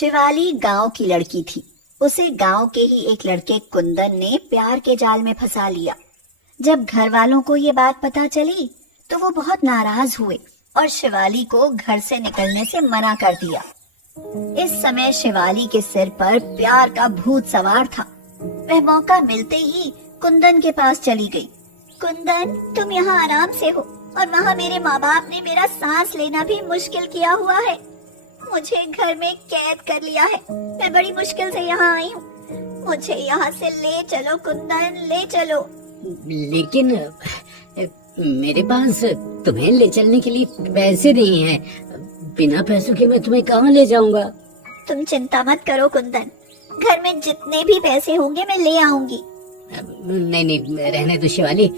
शिवाली गांव की लड़की थी। उसे गांव के ही एक लड़के कुंदन ने प्यार के जाल में फंसा लिया। जब घर वालों को ये बात पता चली तो वो बहुत नाराज हुए और शिवाली को घर से निकलने से मना कर दिया। इस समय शिवाली के सिर पर प्यार का भूत सवार था। वह मौका मिलते ही कुंदन के पास चली गई। कुंदन, तुम यहाँ आराम से हो और वहाँ मेरे माँ बाप ने मेरा सांस लेना भी मुश्किल किया हुआ है। मुझे घर में कैद कर लिया है। मैं बड़ी मुश्किल से यहाँ आई हूँ। मुझे यहाँ से ले चलो कुंदन, ले चलो। लेकिन मेरे पास तुम्हें ले चलने के लिए पैसे नहीं हैं। बिना पैसों के मैं तुम्हें कहाँ ले जाऊंगा? तुम चिंता मत करो कुंदन, घर में जितने भी पैसे होंगे मैं ले आऊंगी। नहीं, रहने दो शिवाली।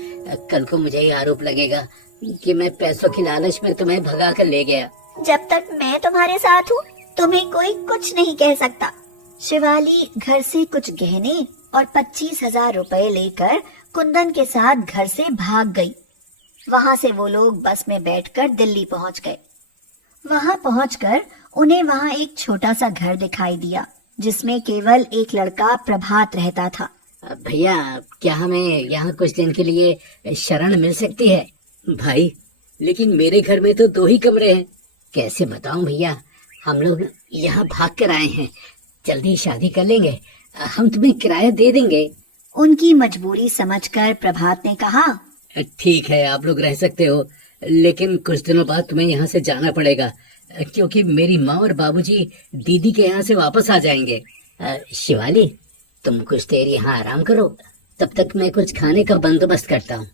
कल को मुझे ये आरोप लगेगा कि मैं पैसों की लालच में तुम्हें भगा कर ले गया। जब तक मैं तुम्हारे साथ हूँ तुम्हें कोई कुछ नहीं कह सकता। शिवाली घर से कुछ गहने और 25,000 रुपए लेकर कुंदन के साथ घर से भाग गई। वहां से वो लोग बस में बैठकर दिल्ली पहुंच गए। वहां पहुंचकर उन्हें वहां एक छोटा सा घर दिखाई दिया जिसमें केवल एक लड़का प्रभात रहता था। भैया, क्या हमें यहाँ कुछ दिन के लिए शरण मिल सकती है? भाई, लेकिन मेरे घर में तो 2 ही कमरे हैं। कैसे बताऊं भैया, हम लोग यहाँ भाग कर आए हैं। जल्दी शादी कर लेंगे, हम तुम्हें किराया दे देंगे। उनकी मजबूरी समझकर प्रभात ने कहा, ठीक है, आप लोग रह सकते हो, लेकिन कुछ दिनों बाद तुम्हें यहाँ से जाना पड़ेगा, क्योंकि मेरी माँ और बाबूजी दीदी के यहाँ से वापस आ जाएंगे। शिवाली, तुम कुछ देर यहाँ आराम करो, तब तक मैं कुछ खाने का बंदोबस्त करता हूँ।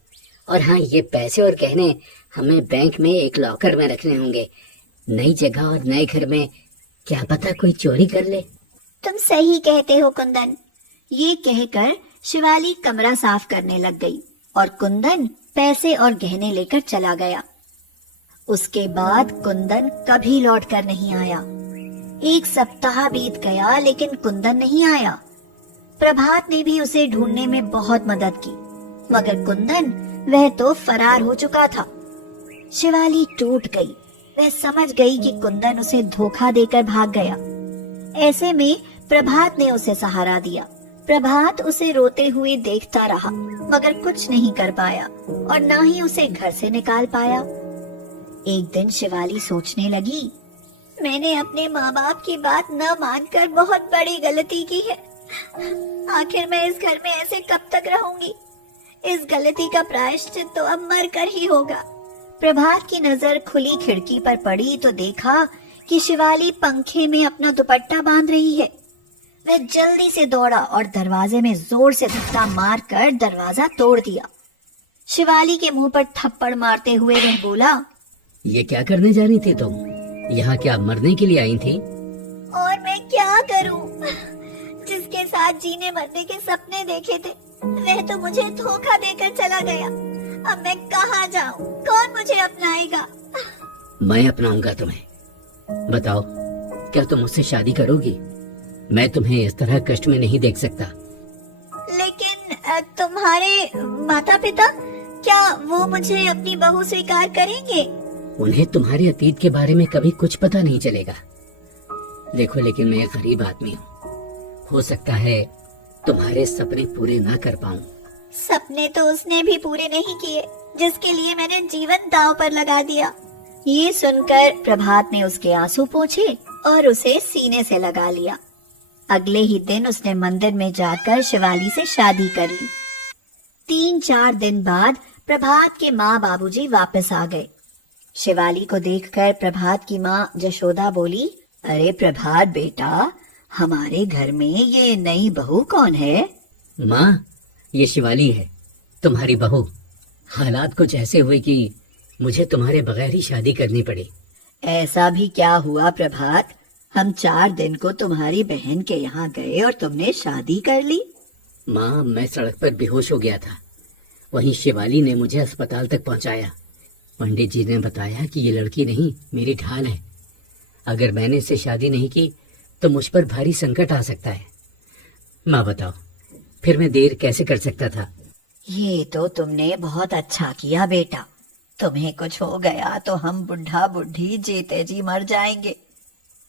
और हाँ, ये पैसे और गहने हमें बैंक में एक लॉकर में रखने होंगे। नई जगह और नए घर में क्या पता कोई चोरी कर ले। तुम सही कहते हो कुंदन। ये कहकर शिवाली कमरा साफ करने लग गई और कुंदन पैसे और गहने लेकर चला गया। उसके बाद कुंदन कभी लौट कर नहीं आया। 1 सप्ताह बीत गया लेकिन कुंदन नहीं आया। प्रभात ने भी उसे ढूंढने में बहुत मदद की, मगर कुंदन वह तो फरार हो चुका था। शिवाली टूट गई। वह समझ गई कि कुंदन उसे धोखा देकर भाग गया। ऐसे में प्रभात ने उसे सहारा दिया। प्रभात उसे रोते हुए देखता रहा, मगर कुछ नहीं कर पाया और ना ही उसे घर से निकाल पाया। एक दिन शिवाली सोचने लगी, मैंने अपने माँ बाप की बात न मानकर बहुत बड़ी गलती की है। आखिर मैं इस घर में ऐसे कब तक रहूंगी? इस गलती का प्रायश्चित तो अब मर कर ही होगा। प्रभात की नजर खुली खिड़की पर पड़ी तो देखा कि शिवाली पंखे में अपना दुपट्टा बांध रही है। वह जल्दी से दौड़ा और दरवाजे में जोर से धक्का मारकर दरवाजा तोड़ दिया। शिवाली के मुंह पर थप्पड़ मारते हुए वह बोला, ये क्या करने जा रही थी तुम? यहाँ क्या मरने के लिए आई थी? और मैं क्या करूं? जिसके साथ जीने मरने के सपने देखे थे वह तो मुझे धोखा देकर चला गया। अब मैं कहाँ जाऊं? कौन मुझे अपनाएगा? मैं अपनाऊंगा तुम्हें। बताओ, क्या तुम मुझसे शादी करोगी? मैं तुम्हें इस तरह कष्ट में नहीं देख सकता। लेकिन तुम्हारे माता पिता, क्या वो मुझे अपनी बहू स्वीकार करेंगे? उन्हें तुम्हारे अतीत के बारे में कभी कुछ पता नहीं चलेगा। देखो, लेकिन मैं एक गरीब आदमी हूँ। हो सकता है तुम्हारे सपने पूरे ना कर पाऊँ। सपने तो उसने भी पूरे नहीं किए जिसके लिए मैंने जीवन दांव पर लगा दिया। ये सुनकर प्रभात ने उसके आंसू पोंछे और उसे सीने से लगा लिया। अगले ही दिन उसने मंदिर में जाकर शिवाली से शादी कर ली। 3-4 दिन बाद प्रभात के माँ बाबूजी वापस आ गए। शिवाली को देखकर प्रभात की माँ जशोदा बोली, अरे प्रभात बेटा, हमारे घर में ये नई बहू कौन है? माँ, ये शिवाली है, तुम्हारी बहू। हालात कुछ ऐसे हुए कि मुझे तुम्हारे बगैर ही शादी करनी पड़ी। ऐसा भी क्या हुआ प्रभात? हम 4 दिन को तुम्हारी बहन के यहाँ गए और तुमने शादी कर ली। माँ, मैं सड़क पर बेहोश हो गया था। वहीं शिवाली ने मुझे अस्पताल तक पहुँचाया। पंडित जी ने बताया कि ये लड़की नहीं, मेरी ढाल है। अगर मैंने इससे शादी नहीं की तो मुझ पर भारी संकट आ सकता है। माँ बताओ, फिर मैं देर कैसे कर सकता था? ये तो तुमने बहुत अच्छा किया बेटा। तुम्हें कुछ हो गया तो हम बुढ़ा बुढ़ी जीते जी मर जाएंगे।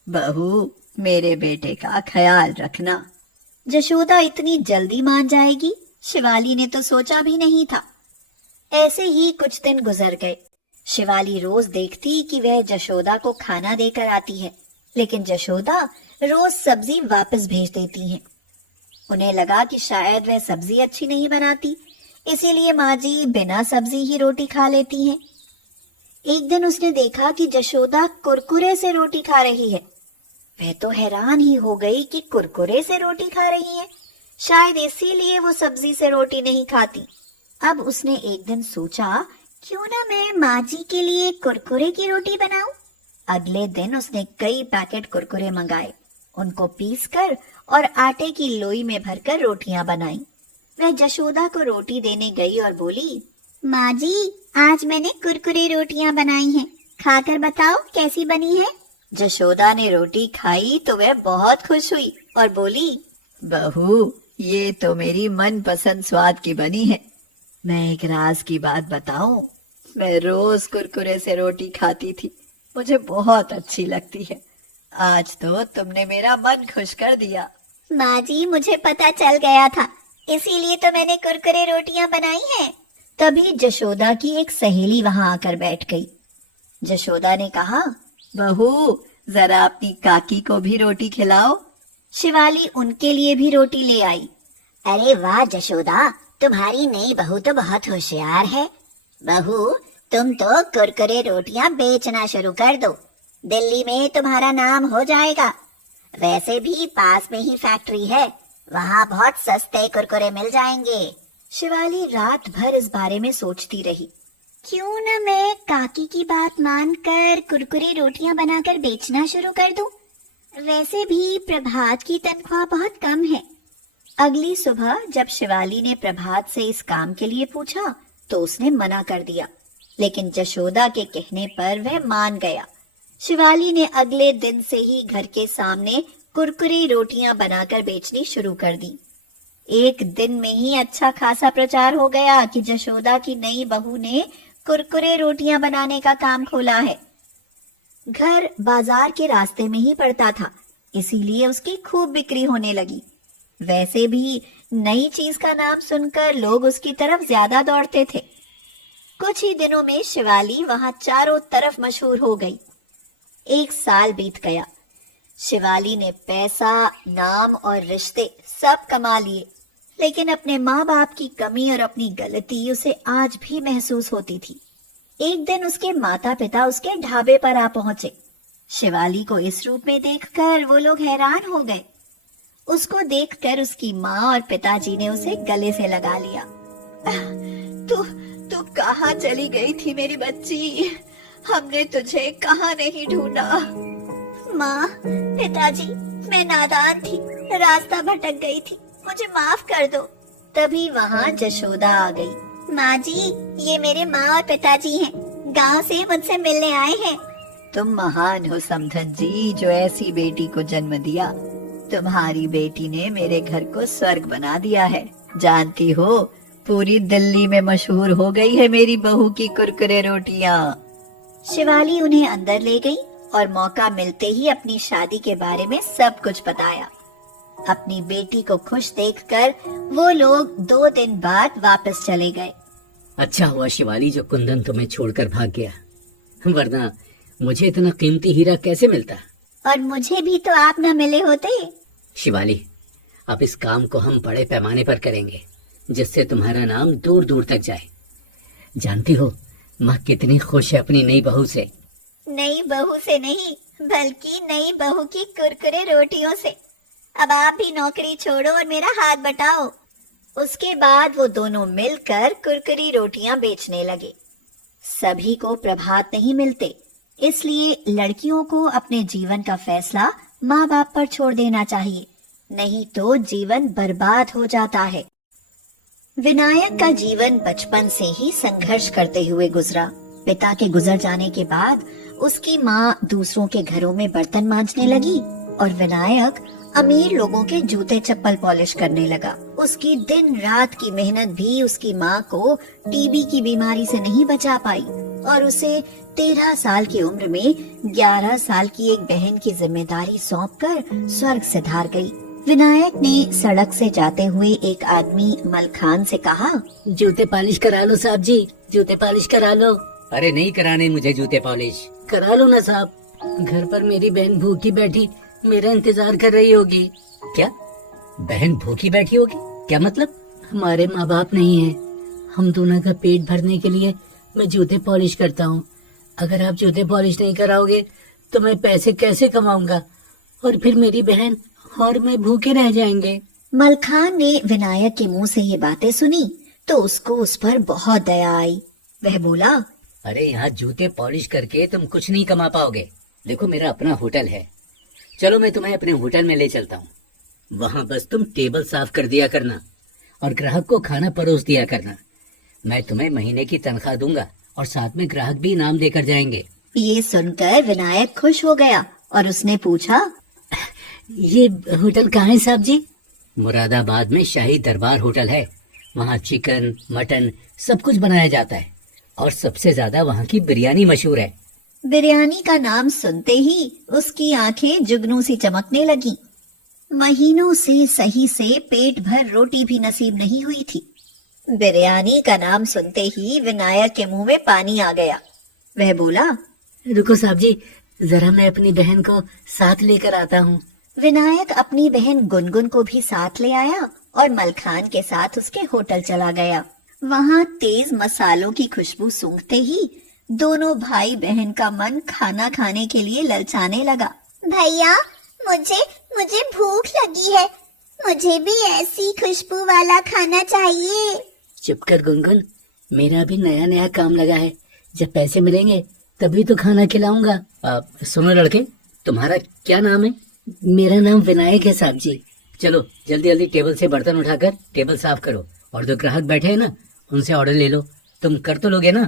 बहू, मेरे बेटे का ख्याल रखना। जशोदा इतनी जल्दी मान जाएगी, शिवाली ने तो सोचा भी नहीं था। ऐसे ही कुछ दिन गुजर गए। शिवाली रोज देखती कि वह जशोदा को खाना देकर आती है, लेकिन जशोदा रोज सब्जी वापस भेज देती है। उन्हें लगा कि शायद वह सब्जी अच्छी नहीं बनाती, इसीलिए माँ जी बिना सब्जी ही रोटी खा लेती हैं। एक दिन उसने देखा कि जशोदा कुरकुरे से रोटी खा रही है। वह तो हैरान ही हो गई कि कुरकुरे से रोटी खा रही है, शायद इसीलिए वो सब्जी से रोटी नहीं खाती। अब उसने एक दिन सोचा, क्यों ना मैं माँ जी के लिए कुरकुरे की रोटी बनाऊं। अगले दिन उसने कई पैकेट कुरकुरे मंगाए, उनको पीसकर और आटे की लोई में भरकर रोटियां बनाई। वह जशोदा को रोटी देने गई और बोली, माँ जी आज मैंने कुरकुरे रोटियां बनाई हैं, खाकर बताओ कैसी बनी है। जशोदा ने रोटी खाई तो वह बहुत खुश हुई और बोली, बहू ये तो मेरी मनपसंद स्वाद की बनी है। मैं एक राज की बात बताऊं, मैं रोज कुरकुरे से रोटी खाती थी, मुझे बहुत अच्छी लगती है। आज तो तुमने मेरा मन खुश कर दिया। माँ जी मुझे पता चल गया था, इसीलिए तो मैंने कुरकुरे रोटियां बनाई हैं। तभी जशोदा की एक सहेली वहां आकर बैठ गई। जशोदा ने कहा, बहू जरा अपनी काकी को भी रोटी खिलाओ। शिवाली उनके लिए भी रोटी ले आई। अरे वाह जशोदा, तुम्हारी नई बहू तो बहुत होशियार है। बहू तुम तो कुरकुरे रोटियां बेचना शुरू कर दो, दिल्ली में तुम्हारा नाम हो जाएगा। वैसे भी पास में ही फैक्ट्री है, वहाँ बहुत सस्ते कुरकुरे मिल जाएंगे। शिवाली रात भर इस बारे में सोचती रही, क्यों न मैं काकी की बात मानकर कुरकुरे रोटियां बनाकर बेचना शुरू कर दूं। वैसे भी प्रभात की तनख्वाह बहुत कम है। अगली सुबह जब शिवाली ने प्रभात से इस काम के लिए पूछा तो उसने मना कर दिया, लेकिन जशोदा के कहने पर वह मान गया। शिवाली ने अगले दिन से ही घर के सामने कुरकुरे रोटियां बनाकर बेचनी शुरू कर दी। एक दिन में ही अच्छा खासा प्रचार हो गया कि जशोदा की नई बहू ने कुरकुरे रोटियां बनाने का काम खोला है। घर बाजार के रास्ते में ही पड़ता था, इसीलिए उसकी खूब बिक्री होने लगी। वैसे भी नई चीज का नाम सुनकर लोग उसकी तरफ ज्यादा दौड़ते थे। कुछ ही दिनों में शिवाली वहां चारों तरफ मशहूर हो गई। एक साल बीत गया। शिवाली ने पैसा, नाम और रिश्ते सब कमा लिए, लेकिन अपने माँ बाप की कमी और अपनी गलती उसे आज भी महसूस होती थी। एक दिन उसके माता पिता उसके ढाबे पर आ पहुंचे। शिवाली को इस रूप में देखकर वो लोग हैरान हो गए। उसको देखकर उसकी माँ और पिताजी ने उसे गले से लगा लिया। तू कहाँ चली गई थी मेरी बच्ची? हमने तुझे कहाँ नहीं ढूंढा। माँ, पिताजी, मैं नादान थी, रास्ता भटक गई थी, मुझे माफ कर दो। तभी वहाँ जशोदा आ गई। माँ जी, ये मेरे माँ और पिताजी हैं, गांव से मुझसे मिलने आए हैं। तुम महान हो समधन जी, जो ऐसी बेटी को जन्म दिया। तुम्हारी बेटी ने मेरे घर को स्वर्ग बना दिया है। जानती हो, पूरी दिल्ली में मशहूर हो गई है मेरी बहू की कुरकुरे रोटियां। शिवाली उन्हें अंदर ले गई और मौका मिलते ही अपनी शादी के बारे में सब कुछ बताया। अपनी बेटी को खुश देखकर वो लोग 2 दिन बाद वापस चले गए। अच्छा हुआ शिवाली जो कुंदन तुम्हें छोड़कर भाग गया, वरना मुझे इतना कीमती हीरा कैसे मिलता। और मुझे भी तो आप न मिले होते। शिवाली, अब इस काम को हम बड़े पैमाने पर करेंगे, जिससे तुम्हारा नाम दूर दूर तक जाए। जानती हो माँ कितनी खुश है अपनी नई बहू से। नई बहू से नहीं, बल्कि नई बहू की कुरकुरे रोटियों से। अब आप भी नौकरी छोड़ो और मेरा हाथ बटाओ। उसके बाद वो दोनों मिलकर कुरकुरी रोटियां बेचने लगे। सभी को प्रभात नहीं मिलते, इसलिए लड़कियों को अपने जीवन का फैसला माँ बाप पर छोड़ देना चाहिए, नहीं तो जीवन बर्बाद हो जाता है। विनायक का जीवन बचपन से ही संघर्ष करते हुए गुजरा। पिता के गुजर जाने के बाद उसकी माँ दूसरों के घरों में बर्तन मांजने लगी और विनायक अमीर लोगों के जूते चप्पल पॉलिश करने लगा। उसकी दिन रात की मेहनत भी उसकी माँ को टीबी की बीमारी से नहीं बचा पाई। और उसे 13 साल की उम्र में 11 साल की एक बहन की जिम्मेदारी सौंपकर स्वर्ग सिधार गई। विनायक ने सड़क से जाते हुए एक आदमी मलखान से कहा, जूते पॉलिश करा लो साहब जी, जूते पॉलिश करा लो। अरे नहीं कराने मुझे जूते पॉलिश। करा लो ना साहब, घर पर मेरी बहन भूखी बैठी मेरा इंतजार कर रही होगी। क्या बहन भूखी बैठी होगी? क्या मतलब? हमारे माँ बाप नहीं है, हम दोनों का पेट भरने के लिए मैं जूते पॉलिश करता हूँ। अगर आप जूते पॉलिश नहीं कराओगे तो मैं पैसे कैसे कमाऊंगा, और फिर मेरी बहन और मैं भूखे रह जाएंगे। मलखान ने विनायक के मुंह से ये बातें सुनी तो उसको उस पर बहुत दया आई। वह बोला, अरे यहाँ जूते पॉलिश करके तुम कुछ नहीं कमा पाओगे। देखो मेरा अपना होटल है, चलो मैं तुम्हें अपने होटल में ले चलता हूँ। वहाँ बस तुम टेबल साफ कर दिया करना और ग्राहक को खाना परोस दिया करना। मैं तुम्हें महीने की तनख्वाह दूंगा और साथ में ग्राहक भी इनाम देकर जाएंगे। ये सुनकर विनायक खुश हो गया और उसने पूछा, ये होटल कहाँ है साहब जी? मुरादाबाद में शाही दरबार होटल है। वहाँ चिकन मटन सब कुछ बनाया जाता है और सबसे ज्यादा वहाँ की बिरयानी मशहूर है। बिरयानी का नाम सुनते ही उसकी आंखें जुगनू सी चमकने लगी। महीनों से सही से पेट भर रोटी भी नसीब नहीं हुई थी। बिरयानी का नाम सुनते ही विनायक के मुंह में पानी आ गया। वह बोला, रुको साहब जी, जरा मैं अपनी बहन को साथ लेकर आता हूँ। विनायक अपनी बहन गुनगुन को भी साथ ले आया और मलखान के साथ उसके होटल चला गया। वहाँ तेज मसालों की खुशबू सूंघते ही दोनों भाई बहन का मन खाना खाने के लिए ललचाने लगा। भैया, मुझे भूख लगी है, मुझे भी ऐसी खुशबू वाला खाना चाहिए। चुप कर गुनगुन, मेरा भी नया नया काम लगा है, जब पैसे मिलेंगे तभी तो खाना खिलाऊंगा। सुनो लड़के, तुम्हारा क्या नाम है? मेरा नाम विनायक है साहब जी। चलो जल्दी जल्दी टेबल से बर्तन उठाकर टेबल साफ करो और जो ग्राहक बैठे हैं ना उनसे ऑर्डर ले लो। तुम कर तो लोगे ना?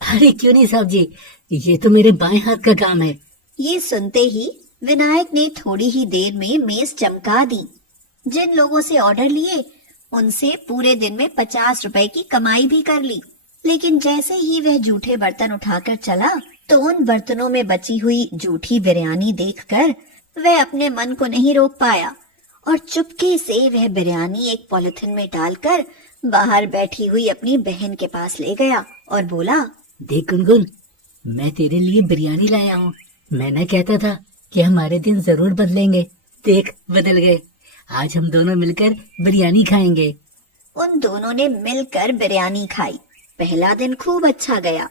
अरे क्यों नहीं साहब जी, ये तो मेरे बाएं हाथ का काम है। ये सुनते ही विनायक ने थोड़ी ही देर में मेज चमका दी। जिन लोगों से ऑर्डर लिए उनसे पूरे दिन में 50 रुपए की कमाई भी कर ली। लेकिन जैसे ही वह जूठे बर्तन उठाकर चला तो उन बर्तनों में बची हुई जूठी बिरयानी देखकर वह अपने मन को नहीं रोक पाया और चुपके से वह बिरयानी एक पॉलिथिन में डालकर बाहर बैठी हुई अपनी बहन के पास ले गया और बोला, देख गुनगुन, मैं तेरे लिए बिरयानी लाया हूँ। मैं न कहता था कि हमारे दिन जरूर बदलेंगे। देख बदल गए। आज हम दोनों मिलकर बिरयानी खाएंगे। उन दोनों ने मिलकर बिरयानी खाई। पहला दिन खूब अच्छा गया।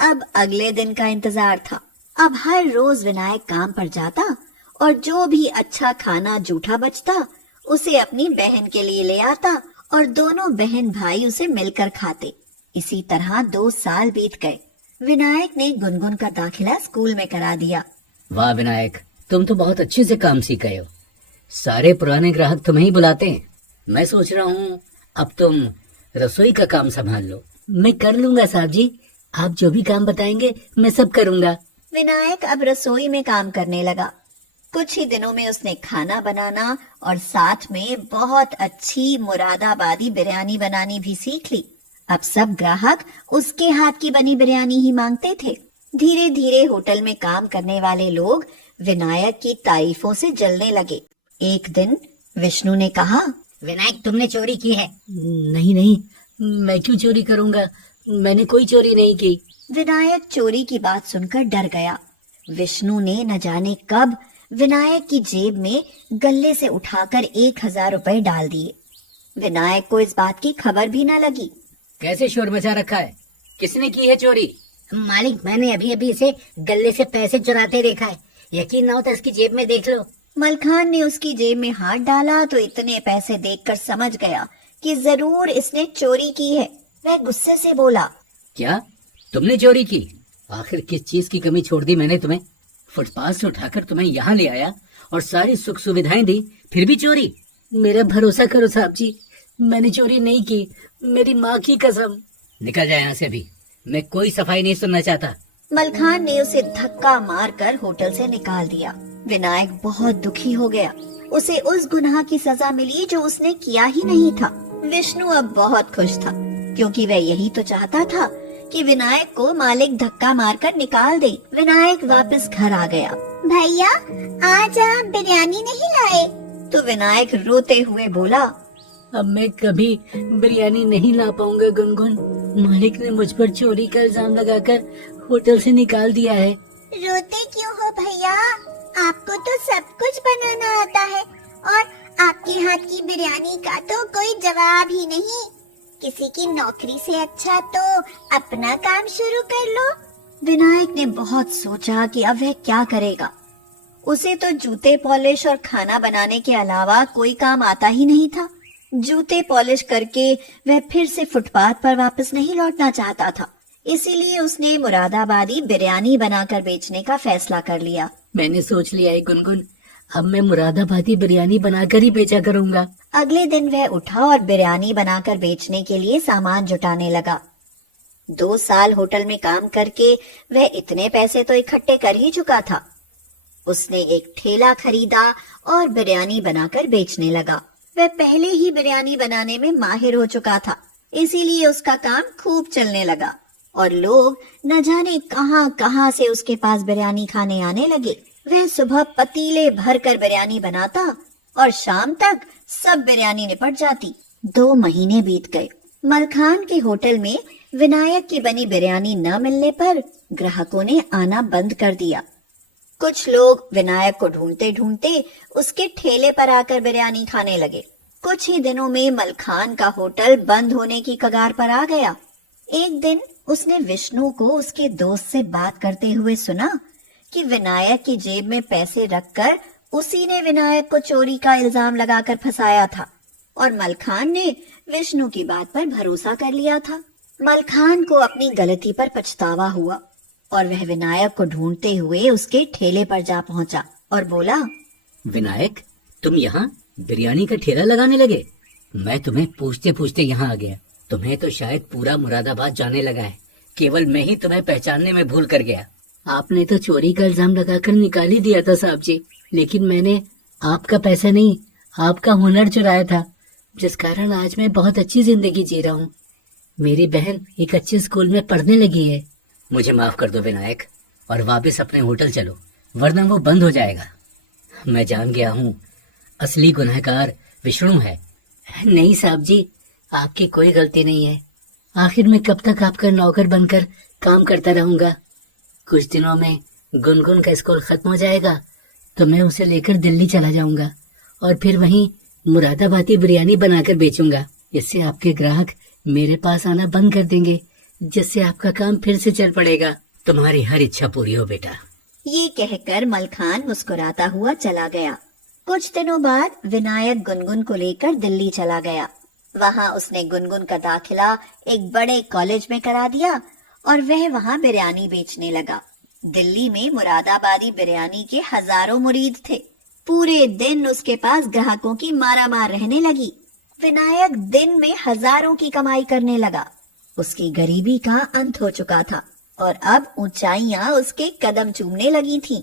अब अगले दिन का इंतजार था। अब हर रोज विनायक काम पर जाता और जो भी अच्छा खाना जूठा बचता उसे अपनी बहन के लिए ले आता और दोनों बहन भाई उसे मिलकर खाते। इसी तरह 2 साल बीत गए। विनायक ने गुनगुन का दाखिला स्कूल में करा दिया। वाह विनायक, तुम तो बहुत अच्छे से काम सीख गए हो। सारे पुराने ग्राहक तुम्हें ही बुलाते हैं। मैं सोच रहा हूँ अब तुम रसोई का काम संभाल लो। मैं कर लूंगा साहब जी, आप जो भी काम बताएंगे मैं सब करूंगा। विनायक अब रसोई में काम करने लगा। कुछ ही दिनों में उसने खाना बनाना और साथ में बहुत अच्छी मुरादाबादी बिरयानी बनानी भी सीख ली। अब सब ग्राहक उसके हाथ की बनी बिरयानी ही मांगते थे। धीरे धीरे होटल में काम करने वाले लोग विनायक की तारीफों से जलने लगे। एक दिन विष्णु ने कहा, विनायक, तुमने चोरी की है। नहीं नहीं, मैं क्यों चोरी करूंगा, मैंने कोई चोरी नहीं की। विनायक चोरी की बात सुनकर डर गया। विष्णु ने न जाने कब विनायक की जेब में गल्ले से उठाकर 1000 रुपए डाल दिए। विनायक को इस बात की खबर भी न लगी। कैसे शोर मचा रखा है? किसने की है चोरी? मालिक, मैंने अभी अभी इसे गले से पैसे चुराते देखा है। यकीन ना हो तो इसकी जेब में देख लो। मलखान ने उसकी जेब में हाथ डाला तो इतने पैसे देखकर समझ गया कि जरूर इसने चोरी की है। वह गुस्से से बोला, क्या तुमने चोरी की? आखिर किस चीज की कमी छोड़ दी मैंने तुम्हें? फुटपाथ से उठाकर तुम्हें यहाँ ले आया और सारी सुख सुविधाएं दी, फिर भी चोरी? मेरा भरोसा करो साहब जी, मैंने चोरी नहीं की, मेरी माँ की कसम। निकल जाए यहाँ से अभी, मैं कोई सफाई नहीं सुनना चाहता। मलखान ने उसे धक्का मारकर होटल से निकाल दिया। विनायक बहुत दुखी हो गया। उसे उस गुनाह की सजा मिली जो उसने किया ही नहीं था। विष्णु अब बहुत खुश था क्योंकि वह यही तो चाहता था कि विनायक को मालिक धक्का मारकर निकाल दे। विनायक वापस घर आ गया भैया, आज आप बिरयानी नहीं लाए? तो विनायक रोते हुए बोला, अब मैं कभी बिरयानी नहीं ला पाऊंगा गुनगुन। मालिक ने मुझ पर चोरी का इल्जाम लगाकर होटल से निकाल दिया है। रोते क्यों हो भैया? आपको तो सब कुछ बनाना आता है और आपके हाथ की बिरयानी का तो कोई जवाब ही नहीं। किसी की नौकरी से अच्छा तो अपना काम शुरू कर लो। विनायक ने बहुत सोचा कि अब वह क्या करेगा। उसे तो जूते पॉलिश और खाना बनाने के अलावा कोई काम आता ही नहीं था। जूते पॉलिश करके वह फिर से फुटपाथ पर वापस नहीं लौटना चाहता था। इसीलिए उसने मुरादाबादी बिरयानी बनाकर बेचने का फैसला कर लिया। मैंने सोच लिया है गुनगुन, अब मैं मुरादाबादी बिरयानी बनाकर ही बेचा करूंगा। अगले दिन वह उठा और बिरयानी बनाकर बेचने के लिए सामान जुटाने लगा। 2 साल होटल में काम करके वह इतने पैसे तो इकट्ठे कर ही चुका था। उसने एक ठेला खरीदा और बिरयानी बनाकर बेचने लगा। वह पहले ही बिरयानी बनाने में माहिर हो चुका था, इसीलिए उसका काम खूब चलने लगा और लोग न जाने कहां कहां से उसके पास बिरयानी खाने आने लगे। वह सुबह पतीले भरकर बिरयानी बनाता और शाम तक सब बिरयानी निपट जाती। 2 महीने बीत गए। मलखान के होटल में विनायक की बनी बिरयानी न मिलने पर ग्राहकों ने आना बंद कर दिया। कुछ लोग विनायक को ढूंढते ढूंढते उसके ठेले पर आकर बिरयानी खाने लगे। कुछ ही दिनों में मलखान का होटल बंद होने की कगार पर आ गया। एक दिन उसने विष्णु को उसके दोस्त से बात करते हुए सुना कि विनायक की जेब में पैसे रखकर उसी ने विनायक को चोरी का इल्जाम लगाकर फंसाया था और मलखान ने विष्णु की बात पर भरोसा कर लिया था। मलखान को अपनी गलती पर पछतावा हुआ और वह विनायक को ढूंढते हुए उसके ठेले पर जा पहुंचा और बोला, विनायक, तुम यहाँ बिरयानी का ठेला लगाने लगे? मैं तुम्हें पूछते पूछते यहाँ आ गया। तुम्हें तो शायद पूरा मुरादाबाद जाने लगा है, केवल मैं ही तुम्हें पहचानने में भूल कर गया। आपने तो चोरी का इल्जाम लगाकर निकाल ही दिया था साहब जी, लेकिन मैंने आपका पैसा नहीं, आपका हुनर चुराया था, जिस कारण आज मैं बहुत अच्छी जिंदगी जी रहा हूँ। मेरी बहन एक अच्छे स्कूल में पढ़ने लगी है। मुझे माफ कर दो विनायक और वापस अपने होटल चलो, वरना वो बंद हो जाएगा। मैं जान गया हूँ असली गुनहगार विष्णु है। नहीं साहब जी, आपकी कोई गलती नहीं है। आखिर मैं कब तक आपका नौकर बनकर काम करता रहूंगा? कुछ दिनों में गुनगुन का स्कूल खत्म हो जाएगा तो मैं उसे लेकर दिल्ली चला जाऊंगा और फिर वहीं मुरादाबादी बिरयानी बनाकर बेचूंगा। इससे आपके ग्राहक मेरे पास आना बंद कर देंगे, जिससे आपका काम फिर से चल पड़ेगा। तुम्हारी हर इच्छा पूरी हो बेटा। ये कहकर मलखान मुस्कुराता हुआ चला गया। कुछ दिनों बाद विनायक गुनगुन को लेकर दिल्ली चला गया। वहाँ उसने गुनगुन का दाखिला एक बड़े कॉलेज में करा दिया और वह वहाँ बिरयानी बेचने लगा। दिल्ली में मुरादाबादी बिरयानी के हजारों मुरीद थे। पूरे दिन उसके पास ग्राहकों की मारामार रहने लगी। विनायक दिन में हजारों की कमाई करने लगा। उसकी गरीबी का अंत हो चुका था और अब ऊंचाइयां उसके कदम चूमने लगी थीं।